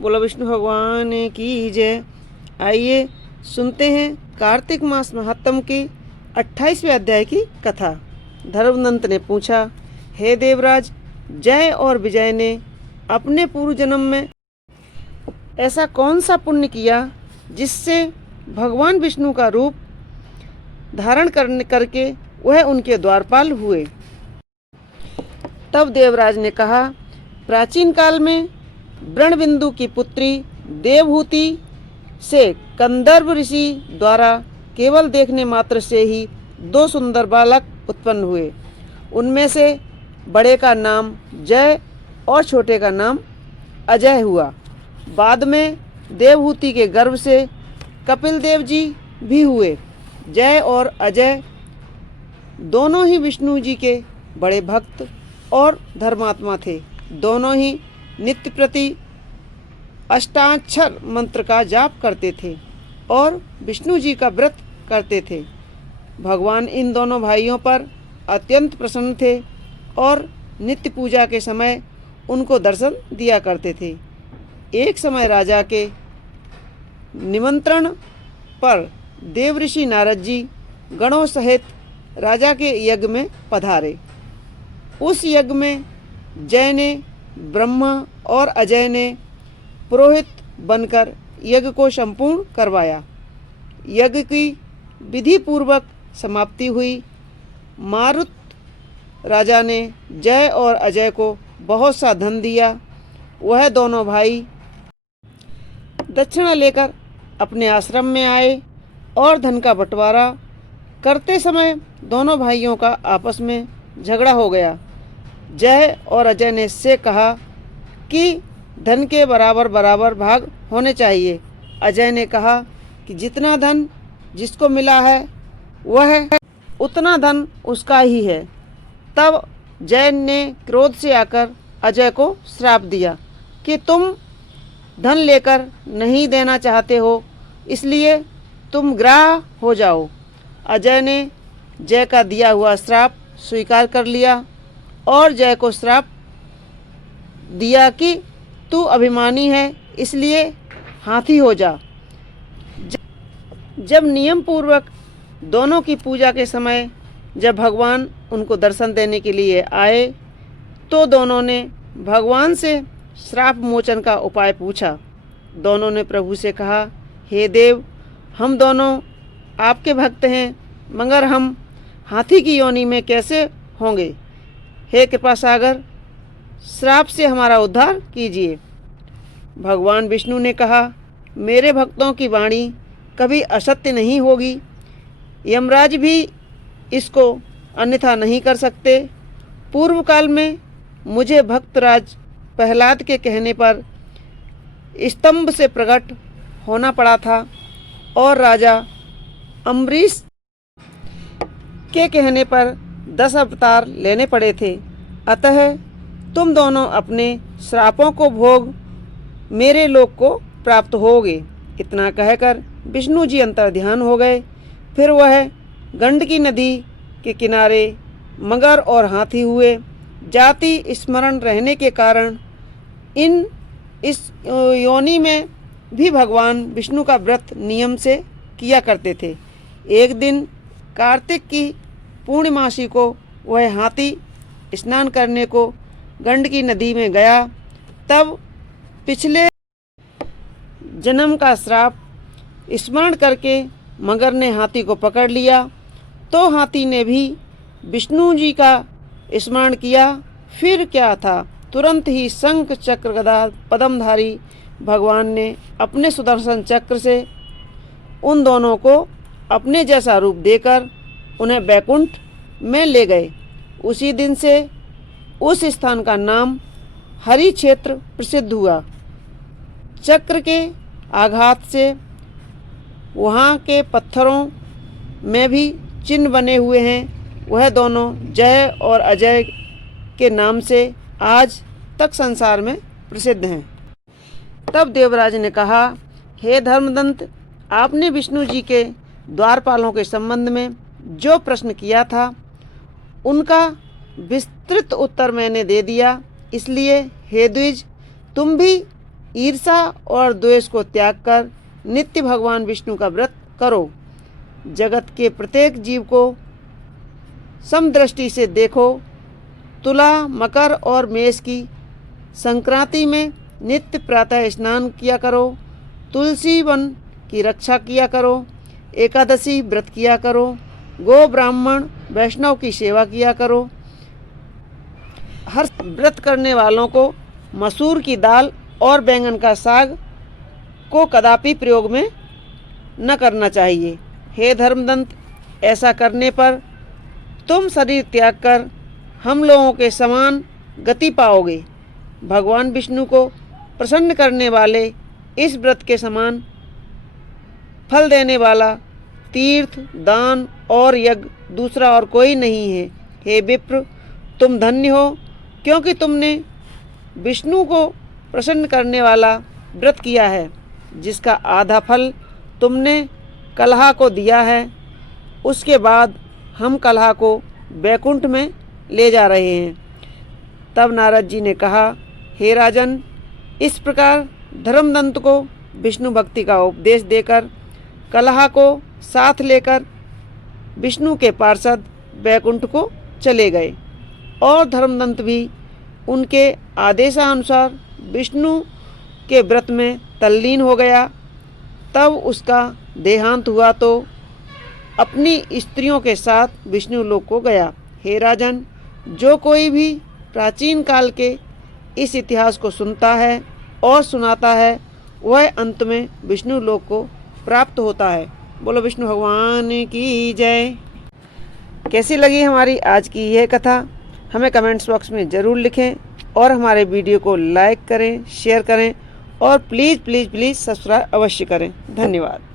बोलो विष्णु भगवान की जय। आइए सुनते हैं कार्तिक मास महात्म की 28वें अध्याय की कथा। धर्मदंत ने पूछा, हे देवराज, जय और विजय ने अपने पूर्व जन्म में ऐसा कौन सा पुण्य किया जिससे भगवान विष्णु का रूप धारण करके वह उनके द्वारपाल हुए। तब देवराज ने कहा, प्राचीन काल में ब्रणबिंदु की पुत्री देवहूति से कंदर्प ऋषि द्वारा केवल देखने मात्र से ही 2 सुंदर बालक उत्पन्न हुए। उनमें से बड़े का नाम जय और छोटे का नाम अजय हुआ। बाद में देवहूति के गर्भ से कपिल देव जी भी हुए। जय और अजय दोनों ही विष्णु जी के बड़े भक्त और धर्मात्मा थे। दोनों ही नित्य प्रति अष्टाक्षर मंत्र का जाप करते थे और विष्णु जी का व्रत करते थे। भगवान इन दोनों भाइयों पर अत्यंत प्रसन्न थे और नित्य पूजा के समय उनको दर्शन दिया करते थे। एक समय राजा के निमंत्रण पर देवऋषि नारद जी गणों सहित राजा के यज्ञ में पधारे। उस यज्ञ में जय ने ब्रह्मा और अजय ने पुरोहित बनकर यज्ञ को संपूर्ण करवाया। यज्ञ की विधि पूर्वक समाप्ति हुई। मारुत राजा ने जय और अजय को बहुत सा धन दिया। वह दोनों भाई दक्षिणा लेकर अपने आश्रम में आए और धन का बंटवारा करते समय दोनों भाइयों का आपस में झगड़ा हो गया। जय और अजय ने इससे कहा कि धन के बराबर बराबर भाग होने चाहिए। अजय ने कहा कि जितना धन जिसको मिला है वह उतना धन उसका ही है। तब जय ने क्रोध से आकर अजय को श्राप दिया कि तुम धन लेकर नहीं देना चाहते हो, इसलिए तुम ग्राह हो जाओ। अजय ने जय का दिया हुआ श्राप स्वीकार कर लिया और जय को श्राप दिया कि तू अभिमानी है, इसलिए हाथी हो जा। जब नियम पूर्वक दोनों की पूजा के समय जब भगवान उनको दर्शन देने के लिए आए तो दोनों ने भगवान से श्राप मोचन का उपाय पूछा। दोनों ने प्रभु से कहा, हे देव, हम दोनों आपके भक्त हैं, मगर हम हाथी की योनि में कैसे होंगे? हे कृपा सागर, श्राप से हमारा उद्धार कीजिए। भगवान विष्णु ने कहा, मेरे भक्तों की वाणी कभी असत्य नहीं होगी। यमराज भी इसको अन्यथा नहीं कर सकते। पूर्व काल में मुझे भक्तराज प्रहलाद के कहने पर स्तंभ से प्रकट होना पड़ा था और राजा अम्बरीश के कहने पर 10 अवतार लेने पड़े थे। अतः तुम दोनों अपने श्रापों को भोग मेरे लोक को प्राप्त होगे। इतना कहकर विष्णु जी अंतर्ध्यान हो गए। फिर वह गंडकी नदी के किनारे मगर और हाथी हुए। जाति स्मरण रहने के कारण इस योनि में भी भगवान विष्णु का व्रत नियम से किया करते थे। एक दिन कार्तिक की पूर्णिमासी को वह हाथी स्नान करने को गंडकी नदी में गया। तब पिछले जन्म का श्राप स्मरण करके मगर ने हाथी को पकड़ लिया। तो हाथी ने भी विष्णु जी का स्मरण किया। फिर क्या था, तुरंत ही शंख चक्र गदा पद्मधारी भगवान ने अपने सुदर्शन चक्र से उन दोनों को अपने जैसा रूप देकर उन्हें बैकुंठ में ले गए। उसी दिन से उस स्थान का नाम हरि क्षेत्र प्रसिद्ध हुआ। चक्र के आघात से वहाँ के पत्थरों में भी चिन्ह बने हुए हैं। वह दोनों जय और अजय के नाम से आज तक संसार में प्रसिद्ध हैं। तब देवराज ने कहा, हे धर्मदंत, आपने विष्णु जी के द्वारपालों के संबंध में जो प्रश्न किया था उनका विस्तृत उत्तर मैंने दे दिया। इसलिए हे द्विज, तुम भी ईर्षा और द्वेष को त्याग कर नित्य भगवान विष्णु का व्रत करो। जगत के प्रत्येक जीव को समदृष्टि से देखो। तुला, मकर और मेष की संक्रांति में नित्य प्रातः स्नान किया करो। तुलसी वन की रक्षा किया करो। एकादशी व्रत किया करो। गो ब्राह्मण वैष्णव की सेवा किया करो। हर व्रत करने वालों को मसूर की दाल और बैंगन का साग को कदापि प्रयोग में न करना चाहिए। हे धर्मदंत, ऐसा करने पर तुम शरीर त्याग कर हम लोगों के समान गति पाओगे। भगवान विष्णु को प्रसन्न करने वाले इस व्रत के समान फल देने वाला तीर्थ, दान और यज्ञ दूसरा और कोई नहीं है। हे विप्र, तुम धन्य हो, क्योंकि तुमने विष्णु को प्रसन्न करने वाला व्रत किया है, जिसका आधा फल तुमने कलहा को दिया है। उसके बाद हम कलहा को वैकुंठ में ले जा रहे हैं। तब नारद जी ने कहा, हे राजन, इस प्रकार धर्मदंत को विष्णु भक्ति का उपदेश देकर कलहा को साथ लेकर विष्णु के पार्षद वैकुंठ को चले गए और धर्मदंत भी उनके आदेशानुसार विष्णु के व्रत में तल्लीन हो गया। तब उसका देहांत हुआ तो अपनी स्त्रियों के साथ विष्णु लोक को गया। हे राजन, जो कोई भी प्राचीन काल के इस इतिहास को सुनता है और सुनाता है, वह अंत में विष्णु लोक को प्राप्त होता है। बोलो विष्णु भगवान की जय। कैसी लगी हमारी आज की यह कथा, हमें कमेंट्स बॉक्स में ज़रूर लिखें और हमारे वीडियो को लाइक करें, शेयर करें और प्लीज़ प्लीज़ प्लीज़ सब्सक्राइब अवश्य करें। धन्यवाद।